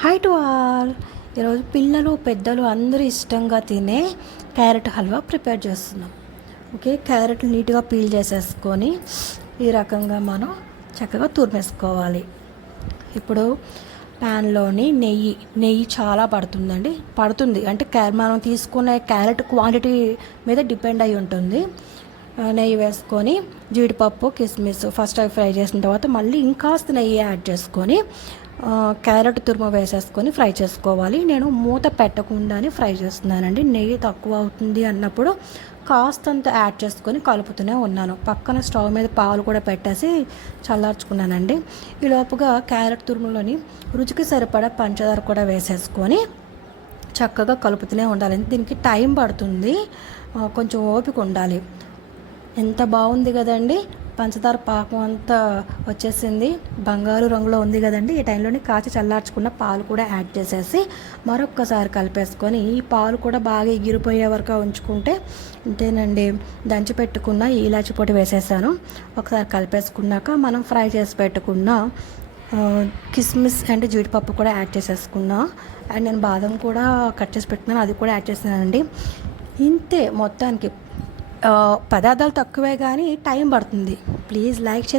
Hi to all. ఈరోజు పిల్లలు పెద్దలు అందరూ ఇష్టంగా తినే క్యారెట్ హల్వా ప్రిపేర్ చేస్తున్నాం. ఓకే, క్యారెట్ నీట్గా పీల్ చేసేసుకొని ఈ రకంగా మనం చక్కగా తురిమేసుకోవాలి. ఇప్పుడు ప్యాన్లోని నెయ్యి చాలా పడుతుంది అంటే మనం తీసుకునే క్యారెట్ క్వాంటిటీ మీద డిపెండ్ అయి ఉంటుంది. నెయ్యి వేసుకొని జీడిపప్పు కిస్మిస్ ఫస్ట్ అవి ఫ్రై చేసిన తర్వాత మళ్ళీ ఇంకాస్త నెయ్యి యాడ్ చేసుకొని క్యారెట్ తురుము వేసేసుకొని ఫ్రై చేసుకోవాలి. నేను మూత పెట్టకుండానే ఫ్రై చేస్తున్నానండి. నెయ్యి తక్కువ అవుతుంది అన్నప్పుడు కాస్తంత యాడ్ చేసుకొని కలుపుతూనే ఉన్నాను. పక్కన స్టవ్ మీద పాలు కూడా పెట్టేసి చల్లార్చుకున్నానండి. ఈ లోపుగా క్యారెట్ తురుములోని రుచికి సరిపడా పంచదార కూడా వేసేసుకొని చక్కగా కలుపుతూనే ఉండాలి. దీనికి టైం పడుతుంది, కొంచెం ఓపిక ఉండాలి. ఎంత బాగుంది కదండి, పంచదార పాకం అంతా వచ్చేసింది, బంగారు రంగులో ఉంది కదండి. ఈ టైంలోనే కాచి చల్లార్చుకున్న పాలు కూడా యాడ్ చేసేసి మరొక్కసారి కలిపేసుకొని ఈ పాలు కూడా బాగా ఎగిరిపోయే వరకు ఉంచుకుంటే అంతేనండి. దంచి పెట్టుకున్న ఇలాచి పొడి వేసేసాను. ఒకసారి కలిపేసుకున్నాక మనం ఫ్రై చేసి పెట్టుకున్న కిస్మిస్ అండ్ జీడిపప్పు కూడా యాడ్ చేసేసుకున్నా. అండ్ నేను బాదం కూడా కట్ చేసి పెట్టుకున్నాను, అది కూడా యాడ్ చేసానండి. ఇంతే మొత్తానికి. పదార్థాలు తక్కువే కానీ టైం పడుతుంది. ప్లీజ్ లైక్ చేసి